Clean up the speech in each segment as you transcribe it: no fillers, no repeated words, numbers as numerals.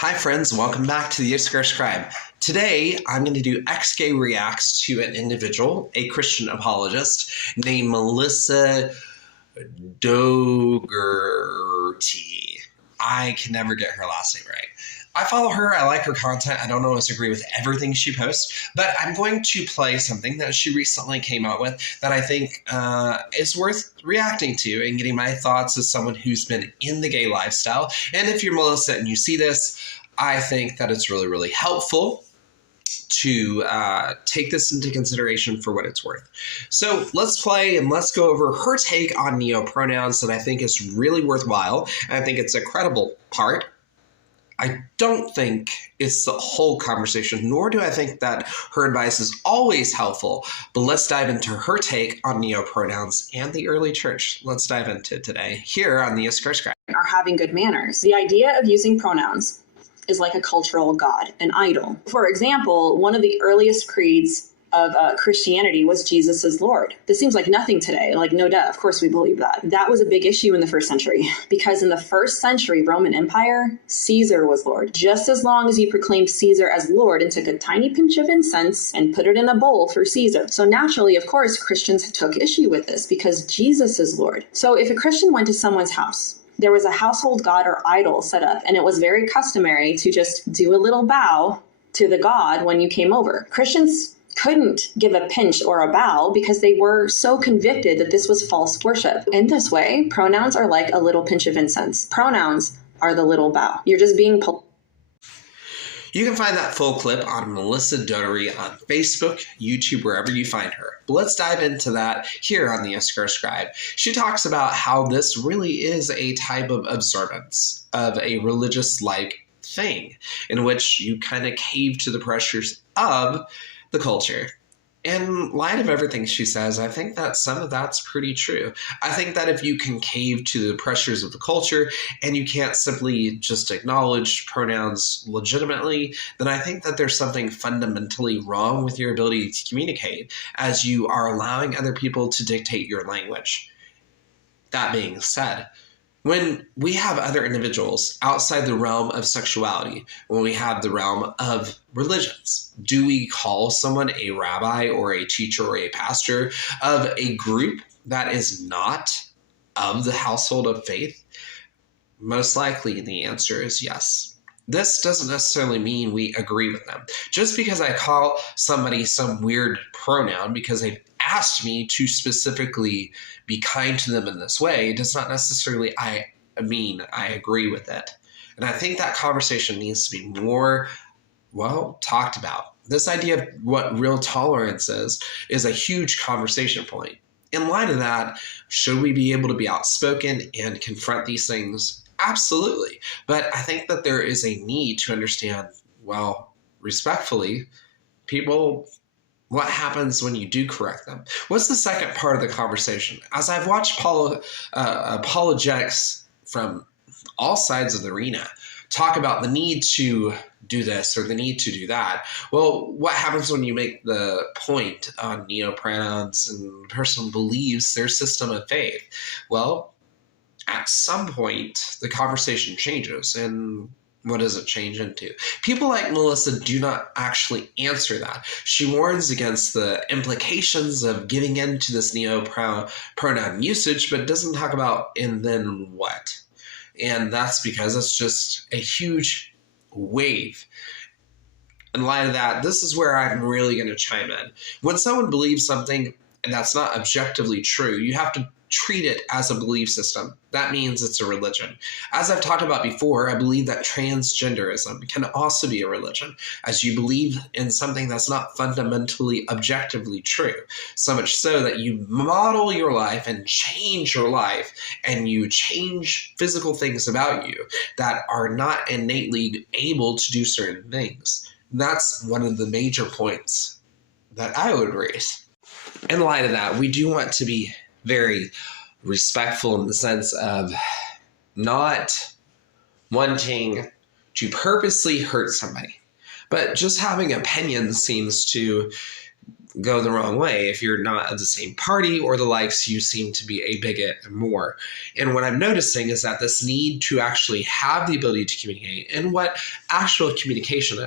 Hi friends, welcome back to the Exgay. Today, I'm going to do Exgay reacts to an individual, a Christian apologist, named Melissa Dougherty. I can never get her last name right. I follow her, I like her content, I don't always agree with everything she posts, but I'm going to play something that she recently came out with that I think is worth reacting to and getting my thoughts as someone who's been in the gay lifestyle. And if you're Melissa and you see this, I think that it's really, really helpful to take this into consideration for what it's worth. So let's play and let's go over her take on neo-pronouns that I think is really worthwhile. And I think it's a credible part. I don't think it's the whole conversation, nor do I think that her advice is always helpful. But let's dive into her take on neo-pronouns and the early church. Let's dive into it today here on the Exgay. Are having good manners. The idea of using pronouns is like a cultural god, an idol. For example, one of the earliest creeds of Christianity was Jesus is Lord. This seems like nothing today, like no duh, of course we believe that. That was a big issue in the first century, because in the first century Roman Empire, Caesar was Lord. Just as long as you proclaimed Caesar as Lord and took a tiny pinch of incense and put it in a bowl for Caesar. So naturally, of course, Christians took issue with this because Jesus is Lord. So if a Christian went to someone's house, there was a household god or idol set up, and it was very customary to just do a little bow to the god when you came over. Christians couldn't give a pinch or a bow because they were so convicted that this was false worship. In this way, pronouns are like a little pinch of incense. Pronouns are the little bow. You're just being You can find that full clip on Melissa Doughtery on Facebook, YouTube, wherever you find her. But let's dive into that here on the Exgay. She talks about how this really is a type of observance of a religious-like thing in which you kind of cave to the pressures of the culture. In light of everything she says, I think that some of that's pretty true. I think that if you can cave to the pressures of the culture and you can't simply just acknowledge pronouns legitimately, then I think that there's something fundamentally wrong with your ability to communicate, as you are allowing other people to dictate your language. That being said, when we have other individuals outside the realm of sexuality, when we have the realm of religions, do we call someone a rabbi or a teacher or a pastor of a group that is not of the household of faith? Most likely the answer is yes. This doesn't necessarily mean we agree with them. Just because I call somebody some weird pronoun because they've asked me to specifically be kind to them in this way does not necessarily mean I agree with it. And I think that conversation needs to be more, talked about. This idea of what real tolerance is a huge conversation point. In light of that, should we be able to be outspoken and confront these things? Absolutely. But I think that there is a need to understand, respectfully, what happens when you do correct them? What's the second part of the conversation? As I've watched apologetics from all sides of the arena talk about the need to do this or the need to do that, what happens when you make the point on neo-pronouns and the person believes their system of faith? Well, at some point, the conversation changes, and what does it change into? People like Melissa do not actually answer that. She warns against the implications of giving in to this neo-pronoun usage, but doesn't talk about and then what. And that's because it's just a huge wave. In light of that, this is where I'm really going to chime in. When someone believes something and that's not objectively true, you have to treat it as a belief system. That means it's a religion. As I've talked about before, I believe that transgenderism can also be a religion, as you believe in something that's not fundamentally objectively true. So much so that you model your life and change your life, and you change physical things about you that are not innately able to do certain things. That's one of the major points that I would raise. In light of that, we do want to be very respectful in the sense of not wanting to purposely hurt somebody, but just having opinions seems to go the wrong way. If you're not of the same party or the likes, you seem to be a bigot and more. And what I'm noticing is that this need to actually have the ability to communicate and what actual communication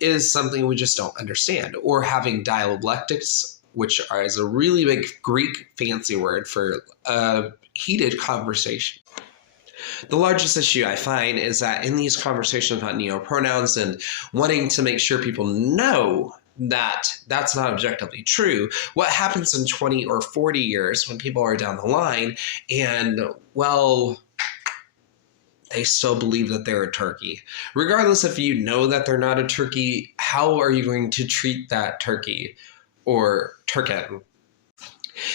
is something we just don't understand. Or having dialectics, which is a really big Greek fancy word for a heated conversation. The largest issue I find is that in these conversations about neopronouns and wanting to make sure people know that that's not objectively true, what happens in 20 or 40 years when people are down the line and, well, they still believe that they're a turkey. Regardless if you know that they're not a turkey, how are you going to treat that turkey or turken?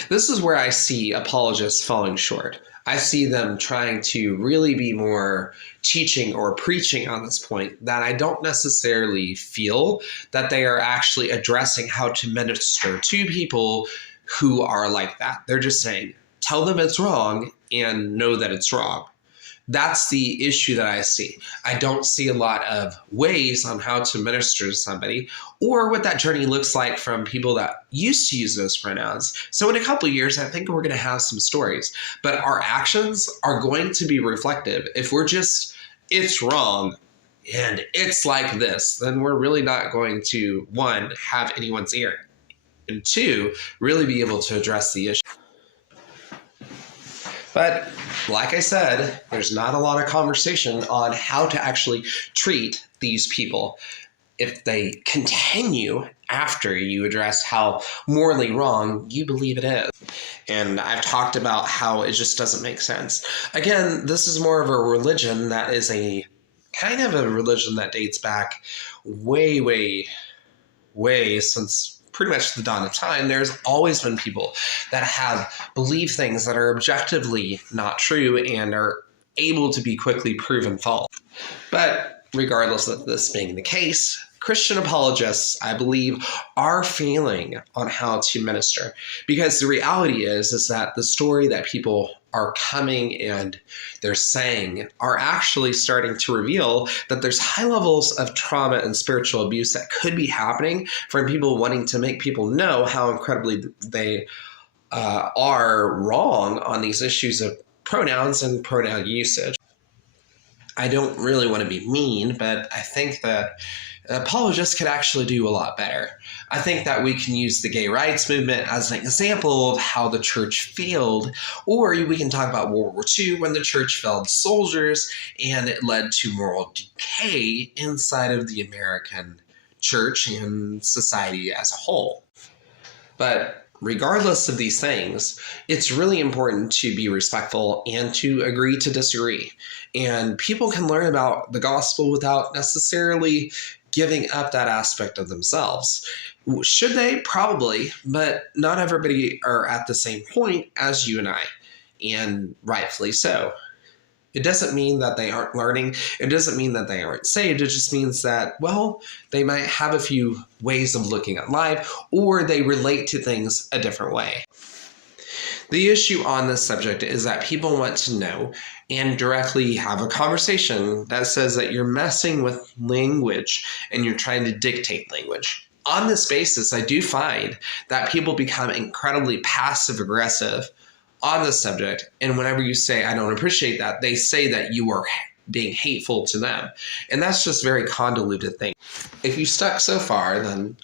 This is where I see apologists falling short. I see them trying to really be more teaching or preaching on this point that I don't necessarily feel that they are actually addressing how to minister to people who are like that. They're just saying, tell them it's wrong and know that it's wrong. That's the issue that I see. I don't see a lot of ways on how to minister to somebody or what that journey looks like from people that used to use those pronouns. So in a couple of years, I think we're going to have some stories, but our actions are going to be reflective. If we're just, it's wrong and it's like this, then we're really not going to, one, have anyone's ear, and two, really be able to address the issue. But like I said, there's not a lot of conversation on how to actually treat these people if they continue after you address how morally wrong you believe it is. And I've talked about how it just doesn't make sense. Again, this is more of a religion that is a kind of a religion that dates back way since pretty much the dawn of time. There's always been people that have believed things that are objectively not true and are able to be quickly proven false. But regardless of this being the case, Christian apologists, I believe, are failing on how to minister, because the reality is that the story that people are coming and they're saying are actually starting to reveal that there's high levels of trauma and spiritual abuse that could be happening from people wanting to make people know how incredibly they are wrong on these issues of pronouns and pronoun usage. I don't really want to be mean, but I think that apologists could actually do a lot better. I think that we can use the gay rights movement as an example of how the church failed, or we can talk about World War II when the church failed soldiers and it led to moral decay inside of the American church and society as a whole. But regardless of these things, it's really important to be respectful and to agree to disagree. And people can learn about the gospel without necessarily giving up that aspect of themselves. Should they? Probably, but not everybody are at the same point as you and I, and rightfully so. It doesn't mean that they aren't learning. It doesn't mean that they aren't saved. It just means that, well, they might have a few ways of looking at life, or they relate to things a different way. The issue on this subject is that people want to know and directly have a conversation that says that you're messing with language and you're trying to dictate language. On this basis, I do find that people become incredibly passive-aggressive on the subject, and whenever you say, I don't appreciate that, they say that you are being hateful to them. And that's just very convoluted thing. If you stuck so far, then,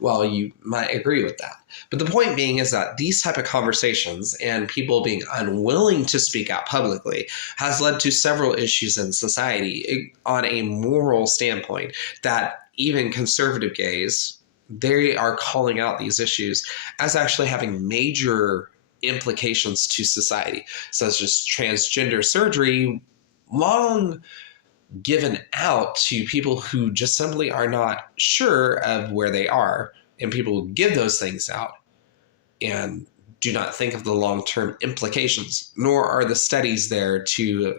well, you might agree with that. But the point being is that these type of conversations and people being unwilling to speak out publicly has led to several issues in society on a moral standpoint that even conservative gays, they are calling out these issues as actually having major implications to society, such as transgender surgery, long given out to people who just simply are not sure of where they are, and people give those things out and do not think of the long-term implications, nor are the studies there to